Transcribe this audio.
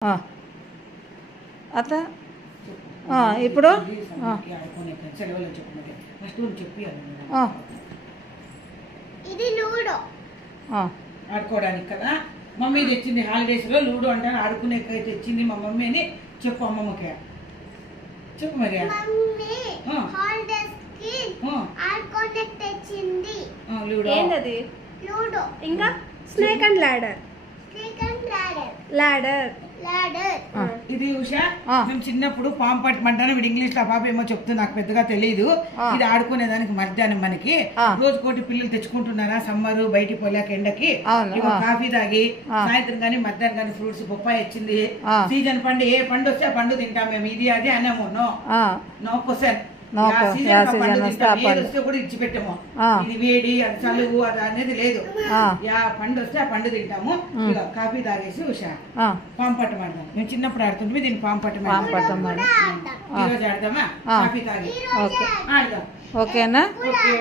అత్త ఇప్పుడు ఇది లూడో ఆడుకోవడానికి కదా మమ్మీ తెచ్చింది హాలిడేస్లో లూడో అంటే ఆడుకునే తెచ్చింది మా మమ్మీ అని చెప్పు అమ్మమ్మకి చెప్పు మరి లూడో ఏంటది లూడో ఇంకా స్నేక్ అండ్ లాడర్ లాడర్ ఇది ఉషా మేము చిన్నప్పుడు పాము పట్టమంటాను వీడు ఇంగ్లీష్ లో పాప ఏమో చెప్తుంది నాకు పెద్దగా తెలియదు ఇది ఆడుకునేదానికి మధ్యాహ్నం మనకి రోజు కోటి పిల్లలు తెచ్చుకుంటున్నారా సమ్మర్ బయటికి పోలేక ఎండకి కాఫీ తాగి సాయంత్రం గానీ మధ్యాహ్నం గానీ ఫ్రూట్స్ బొప్పాయి వచ్చింది సీజన్ పండు ఏ పండు వస్తే ఆ పండు తింటాం మేము ఇది అది అనేమో నో క్వశ్చన్ కూడా ఇచ్చిపెట్టాము ఇది వేడి అది చలువు అది అనేది లేదు యా పండు వస్తే ఆ పండు తింటాము కాఫీ తాగేసి ఉషా పాము పట్టమంటాం మేము చిన్నప్పుడు ఆడుతుంటే దీన్ని పాము పట్టమంటాం ఈ రోజు ఆడదామా కాఫీ తాగి ఆడదాం ఓకేనా ఓకే